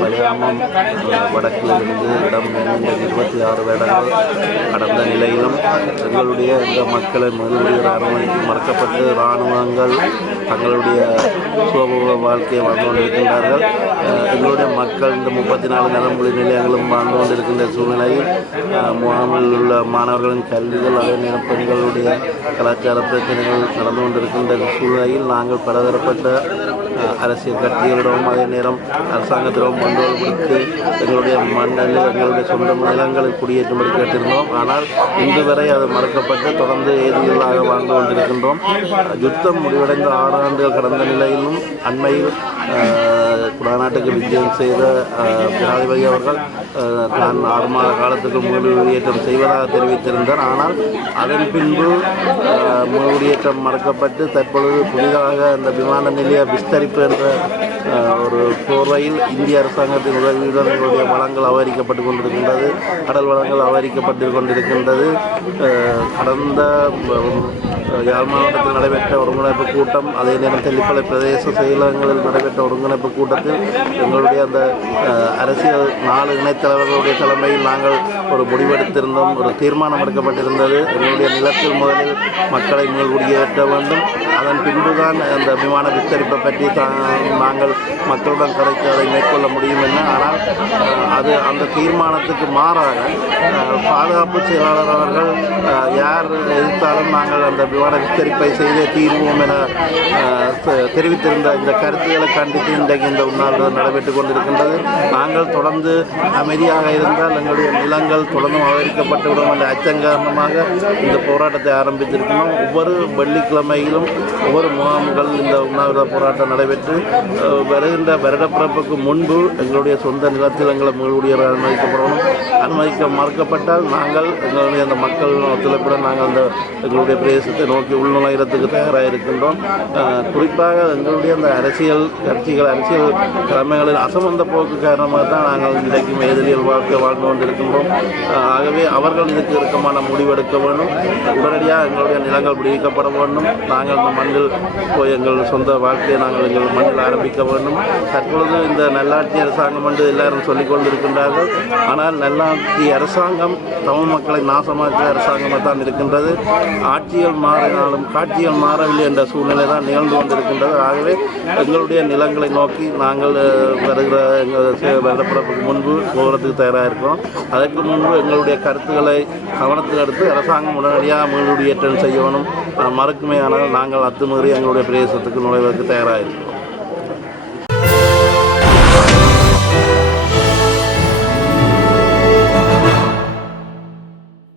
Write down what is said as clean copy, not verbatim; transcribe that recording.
வலியாமம் வடக்கிலிருந்து இடம் இந்த 26 வருடங்கள் கடந்த நிலையிலும் எங்களுடைய இந்த மக்களை மறுபடியும் அரவணைக்கு மறக்கப்பட்டு இராணுவங்கள் தங்களுடைய சுகபோக வாழ்க்கையை வாழ்ந்து கொண்டிருக்கின்றார்கள். எங்களுடைய மக்கள் இந்த 34 நலமொழி நிலையங்களும் வாழ்ந்து கொண்டிருக்கின்ற சூழ்நிலையில் முகாமில் உள்ள மாணவர்களின் கல்விகள் அதே நேரம் பெண்களுடைய கலாச்சார பிரச்சனைகள் நடந்து கொண்டிருக்கின்ற சூழ்நிலையில் நாங்கள் பலதரப்பட்ட அரசியல் கட்சிகளிடமும் அதே நேரம் அரசாங்கத்திடம் மண்டோல் கொடுத்து எங்களுடைய மண்ணில் எங்களுடைய சொந்த நிலங்களில் குடியேற்றும்படி கேட்டிருந்தோம். ஆனால் இன்று வரை அது மறக்கப்பட்டு தொடர்ந்து ஏதிகளாக வாழ்ந்து கொண்டிருக்கின்றோம். யுத்தம் முடிவடைந்த 6 ஆண்டுகள் கடந்த நிலையிலும் அண்மையில் குடாநாட்டுக்கு விஜயம் செய்த ஜனாதிபதி அவர்கள் தான் 6 மாத காலத்துக்கு முழுகுடியேற்றம் செய்வதாக தெரிவித்திருந்தார். ஆனால் அதன் பின்பு முழுகுடியேற்றம் மறக்கப்பட்டு தற்பொழுது புதிதாக அந்த விமான நிலைய விஸ்தரிப்பு என்ற ஒரு போர்வையில் இந்திய அரசாங்கத்தின் உதவியுடன் எங்களுடைய வளங்கள் அபகரிக்கப்பட்டு கொண்டிருக்கின்றது, கடல் வளங்கள் அபகரிக்கப்பட்டு கொண்டிருக்கின்றது. கடந்த யாழ் மாவட்டத்தில் நடைபெற்ற ஒருங்கிணைப்பு கூட்டம் அதே நேரம் தெல்லிப்பளை பிரதேச செயலகங்களில் நடைபெற்ற ஒருங்கிணைப்பு கூட்டத்தில் எங்களுடைய அந்த அரசியல் 4 இணைத்தலைவர்களுடைய தலைமையில் நாங்கள் ஒரு முடிவெடுத்திருந்தோம். ஒரு தீர்மானம் எடுக்கப்பட்டிருந்தது. எங்களுடைய நிலத்தில் முதலில் மக்களை குடியேற்ற வேண்டும், அதன் பின்புதான் அந்த விமான விஸ்தரிப்பை பற்றி நாங்கள் மக்களுடன் கதைத்து அதை மேற்கொள்ள முடியும் என்ன. ஆனால் அது அந்த தீர்மானத்துக்கு மாறாக பாதுகாப்பு செயலாளர் அவர்கள் யார் எதிர்த்தாலும் நாங்கள் அந்த விமான விஸ்தரிப்பை செய்தே தீர்வோம் என தெரிவித்திருந்த இந்த கருத்துக்களை கண்டித்து இன்றைக்கு இந்த உண்ணாவிரதம் நடைபெற்றுக் கொண்டிருக்கின்றது. நாங்கள் தொடர்ந்து அமைதியாக இருந்தால் எங்களுடைய நிலங்கள் தொடர்ந்து அபகரிக்கப்பட்டுவிடும் என்ற அச்சம் காரணமாக இந்த போராட்டத்தை ஆரம்பித்திருக்கிறோம். ஒவ்வொரு வெள்ளிக்கிழமையிலும் ஒவ்வொரு முகாம்கள் இந்த உண்ணாவிரத போராட்டம் நடைபெற்று வருகின்ற வருடப்பிறப்புக்கு முன்பு எங்களுடைய சொந்த நிலத்தில் எங்களை மீளுடைய அனுமதிக்கப்படணும். அனுமதிக்க மறுக்கப்பட்டால் நாங்கள் எங்களுடைய அந்த மக்கள் ஒத்துழைப்புடன் நாங்கள் அந்த எங்களுடைய பிரதேசத்தை நோக்கி உள்நுழைகிறதுக்கு தயாராக இருக்கின்றோம். குறிப்பாக எங்களுடைய அந்த அரசியல் கட்சிகள் அரசியல் தலைமைகளில் அசமந்த போக்கு காரணமாக தான் நாங்கள் இன்றைக்கும் எதிரிகள் வாழ்க்கை வாழ்ந்து கொண்டிருக்கின்றோம். ஆகவே அவர்கள் இதுக்கு இறுக்கமான முடிவெடுக்க வேண்டும். உடனடியாக எங்களுடைய நிலங்கள் விடுவிக்கப்பட வேண்டும். நாங்கள் இந்த மண்ணில் போய் எங்கள் சொந்த வாழ்க்கையை நாங்கள் எங்கள் மண்ணில் ஆரம்பிக்க வேண்டும். தற்பொழுது இந்த நல்லாட்சி அரசாங்கம் என்று எல்லாரும் சொல்லிக் கொண்டிருக்கின்றார்கள். ஆனால் நல்லாட்சி அரசாங்கம் தமிழ் மக்களை நாசமாக்கிய அரசாங்கமாக தான் இருக்கின்றது. ஆட்சிகள் மாறினாலும் காட்சிகள் மாறவில்லை என்ற சூழ்நிலை தான் நிகழ்ந்து கொண்டிருக்கின்றது. ஆகவே எங்களுடைய நிலங்களை நோக்கி நாங்கள் வருகிற எங்கள் வருடப்பிறப்புக்கு முன்பு போகிறதுக்கு தயாராக இருக்கிறோம். அதற்கு முன்பு எங்களுடைய கருத்துக்களை கவனத்தில் எடுத்து அரசாங்கம் உடனடியாக மீளுடியேற்றம் செய்யணும். மறுக்குமே ஆனால் நாங்கள் அத்துமீறி எங்களுடைய பிரதேசத்துக்கு நுழைவதற்கு தயாராக இருக்கிறோம்.